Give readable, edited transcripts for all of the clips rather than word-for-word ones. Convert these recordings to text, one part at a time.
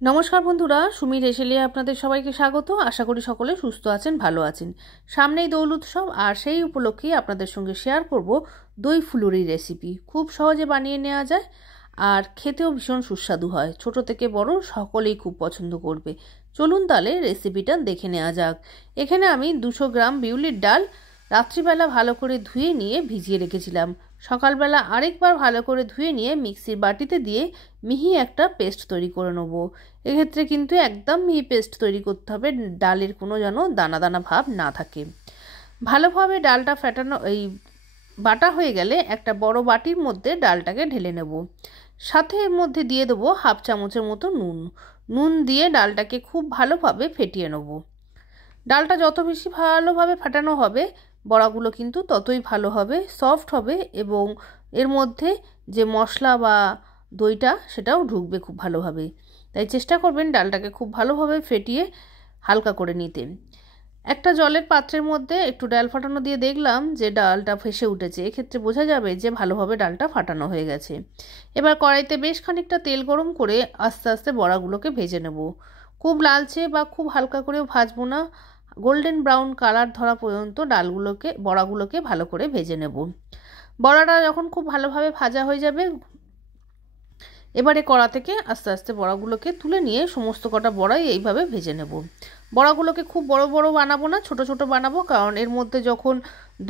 নমস্কার বন্ধুরা, সুমির হেসেলিয়া আপনাদের সবাইকে স্বাগত। আশা করি সকলে সুস্থ আছেন, ভালো আছেন। সামনেই দোল উৎসব, আর সেই উপলক্ষেই আপনাদের সঙ্গে শেয়ার করব দই ফুলুরি রেসিপি। খুব সহজে বানিয়ে নেওয়া যায় আর খেতেও ভীষণ সুস্বাদু হয়। ছোট থেকে বড় সকলেই খুব পছন্দ করবে। চলুন তাহলে রেসিপিটা দেখে নেওয়া যাক। এখানে আমি 200 গ্রাম বিউলির ডাল রাত্রিবেলা ভালো করে ধুয়ে নিয়ে ভিজিয়ে রেখেছিলাম। সকালবেলা আরেকবার ভালো করে ধুয়ে নিয়ে মিক্সির বাটিতে দিয়ে মিহি একটা পেস্ট তৈরি করে নেব। এক্ষেত্রে কিন্তু একদম মিহি পেস্ট তৈরি করতে হবে, ডালের কোনো যেন দানা দানা ভাব না থাকে। ভালোভাবে ডালটা বাটা হয়ে গেলে একটা বড় বাটির মধ্যে ডালটাকে ঢেলে নেব। সাথে এর মধ্যে দিয়ে দেবো হাফ চামচের মতো নুন দিয়ে ডালটাকে খুব ভালোভাবে ফেটিয়ে নেব। ডালটা যত বেশি ভালোভাবে ফাটানো হবে বড়াগুলো কিন্তু ততই ভালো হবে, সফট হবে এবং এর মধ্যে যে মশলা বা দইটা সেটাও ঢুকবে খুব ভালোভাবে। তাই চেষ্টা করবেন ডালটাকে খুব ভালোভাবে ফেটিয়ে হালকা করে নিতে। একটা জলের পাত্রের মধ্যে একটু ডাল ফাটানো দিয়ে দেখলাম যে ডালটা ফেসে উঠেছে। এক্ষেত্রে বোঝা যাবে যে ভালোভাবে ডালটা ফাটানো হয়ে গেছে। এবার কড়াইতে বেশ খানিকটা তেল গরম করে আস্তে আস্তে বড়াগুলোকে ভেজে নেব। খুব লালচে বা খুব হালকা করেও ভাজবো না, গোল্ডেন ব্রাউন কালার ধরা পর্যন্ত বড়াগুলোকে ভালো করে ভেজে নেব। বড়াটা যখন খুব ভালোভাবে ভাজা হয়ে যাবে, এবারে কড়া থেকে আস্তে আস্তে বড়াগুলোকে তুলে নিয়ে সমস্ত কটা বড়াই এইভাবে ভেজে নেব। বড়াগুলোকে খুব বড় বড় বানাবো না, ছোট ছোট বানাবো, কারণ এর মধ্যে যখন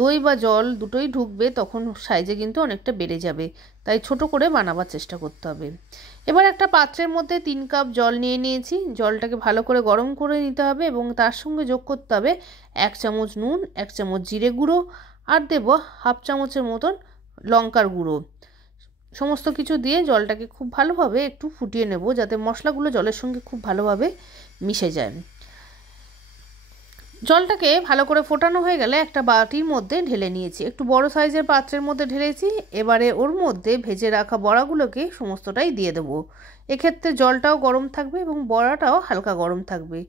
দই বা জল দুটোই ঢুকবে তখন সাইজে কিন্তু অনেকটা বেড়ে যাবে। তাই ছোট করে বানাবার চেষ্টা করতে হবে। এবার একটা পাত্রের মধ্যে 3 কাপ জল নিয়ে নিয়েছি। জলটাকে ভালো করে গরম করে নিতে হবে এবং তার সঙ্গে যোগ করতে হবে 1 চামচ নুন, 1 চামচ জিরে গুঁড়ো আর দেব হাফ চামচের মতন লঙ্কার গুঁড়ো। সমস্ত কিছু দিয়ে জলটাকে খুব ভালোভাবে একটু ফুটিয়ে নেব, যাতে মশলাগুলো জলের সঙ্গে খুব ভালোভাবে মিশে যায়। জলটাকে ভালো করে ফোটানো হয়ে গেলে একটা বাটির মধ্যে ঢেলে নিয়েছি, একটু বড় সাইজের পাত্রের মধ্যে ঢেলেছি। এবারে ওর মধ্যে ভেজে রাখা বড়াগুলোকে সমস্তটাই দিয়ে দেবো। এক্ষেত্রে জলটাও গরম থাকবে এবং বড়াটাও হালকা গরম থাকবে।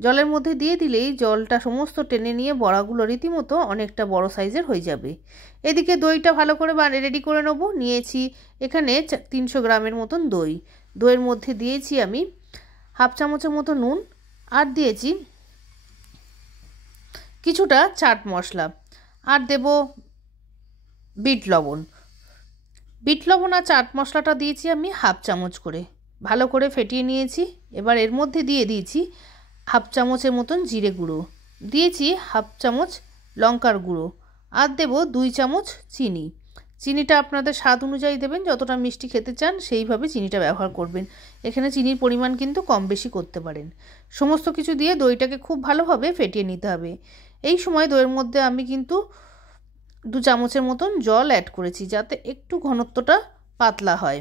জলের মধ্যে দিয়ে দিলেই জলটা সমস্ত টেনে নিয়ে বড়াগুলো রীতিমতো অনেকটা বড় সাইজের হয়ে যাবে। এদিকে দইটা ভালো করে রেডি করে নেবো। নিয়েছি এখানে 300 গ্রামের মতন দইয়ের মধ্যে দিয়েছি আমি হাফ চামচের মতো নুন আর দিয়েছি কিছুটা চাট মশলা আর দেব বিট লবণ আর চাট মশলাটা দিয়েছি আমি হাফ চামচ করে, ভালো করে ফেটিয়ে নিয়েছি। এবার এর মধ্যে দিয়ে দিয়েছি হাফ চামচের মতন জিরে গুঁড়ো, দিয়েছি হাফ চামচ লঙ্কার গুঁড়ো আর দেব 2 চামচ চিনিটা আপনাদের স্বাদ অনুযায়ী দেবেন, যতটা মিষ্টি খেতে চান সেইভাবে চিনিটা ব্যবহার করবেন। এখানে চিনির পরিমাণ কিন্তু কম বেশি করতে পারেন। সমস্ত কিছু দিয়ে দইটাকে খুব ভালোভাবে ফেটিয়ে নিতে হবে। এই সময় দইয়ের মধ্যে আমি কিন্তু 2 চামচের মতন জল অ্যাড করেছি, যাতে একটু ঘনত্বটা পাতলা হয়।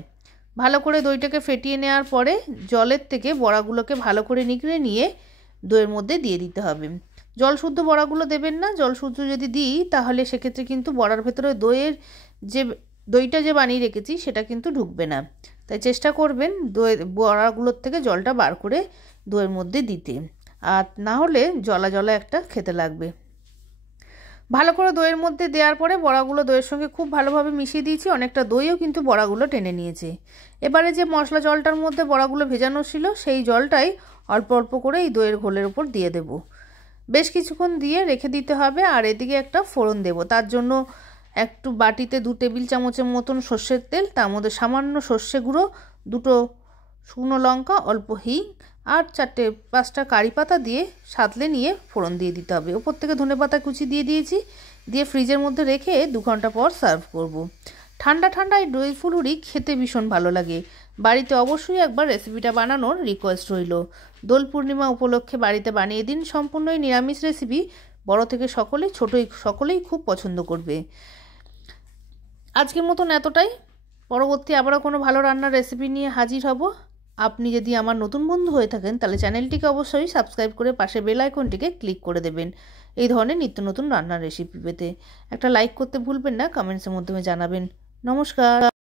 ভালো করে দইটাকে ফেটিয়ে নেওয়ার পরে জলের থেকে বড়াগুলোকে ভালো করে নিগড়ে নিয়ে দইয়ের মধ্যে দিয়ে দিতে হবে। জল শুদ্ধ বড়াগুলো দেবেন না, জল শুদ্ধ যদি দিই তাহলে সেক্ষেত্রে কিন্তু বড়ার ভেতরে দইটা যে বানিয়ে রেখেছি সেটা কিন্তু ঢুকবে না। তাই চেষ্টা করবেন বড়াগুলোর থেকে জলটা বার করে দইয়ের মধ্যে দিতে, আর না হলে জলা জলা একটা খেতে লাগবে। ভালো করে দইয়ের মধ্যে দেওয়ার পরে বড়াগুলো দইয়ের সঙ্গে খুব ভালোভাবে মিশিয়ে দিয়েছি। অনেকটা দইও কিন্তু বড়াগুলো টেনে নিয়েছে। এবারে যে মশলা জলটার মধ্যে বড়াগুলো ভেজানো ছিল সেই জলটাই অল্প অল্প করে এই দইয়ের ঘোলের উপর দিয়ে দেব। বেশ কিছুক্ষণ দিয়ে রেখে দিতে হবে। আর এদিকে একটা ফোড়ন দেব, তার জন্য একটু বাটিতে 2 টেবিল চামচের মতন সর্ষের তেল, তার মধ্যে সামান্য সর্ষে গুঁড়ো, 2টো শুকনো লঙ্কা, অল্প হিং আর 4-5টা কারি পাতা দিয়ে সাঁতলে নিয়ে ফোড়ন দিয়ে দিতে হবে। ওপর থেকে ধনেপাতা কুচি দিয়ে দিয়েছি, দিয়ে ফ্রিজের মধ্যে রেখে 2 ঘন্টা পর সার্ভ করব। ঠান্ডা ঠান্ডা এই দই ফুলুরি খেতে ভীষণ ভালো লাগে। বাড়িতে অবশ্যই একবার রেসিপিটা বানানোর রিকোয়েস্ট রইল। দোল পূর্ণিমা উপলক্ষে বাড়িতে বানিয়ে দিন। সম্পূর্ণই নিরামিষ রেসিপি, বড় থেকে সকলেই খুব পছন্দ করবে। আজকের মতন এতটাই। পরবর্তী আবারও কোনো ভালো রান্নার রেসিপি নিয়ে হাজির হব। আপনি যদি আমার নতুন বন্ধু হয়ে থাকেন তাহলে চ্যানেলটিকে অবশ্যই সাবস্ক্রাইব করে পাশে বেল আইকনটিকে ক্লিক করে দেবেন এই ধরনের নিত্য নতুন রান্নার রেসিপি পেতে। একটা লাইক করতে ভুলবেন না, কমেন্টসের মাধ্যমে জানাবেন। নমস্কার।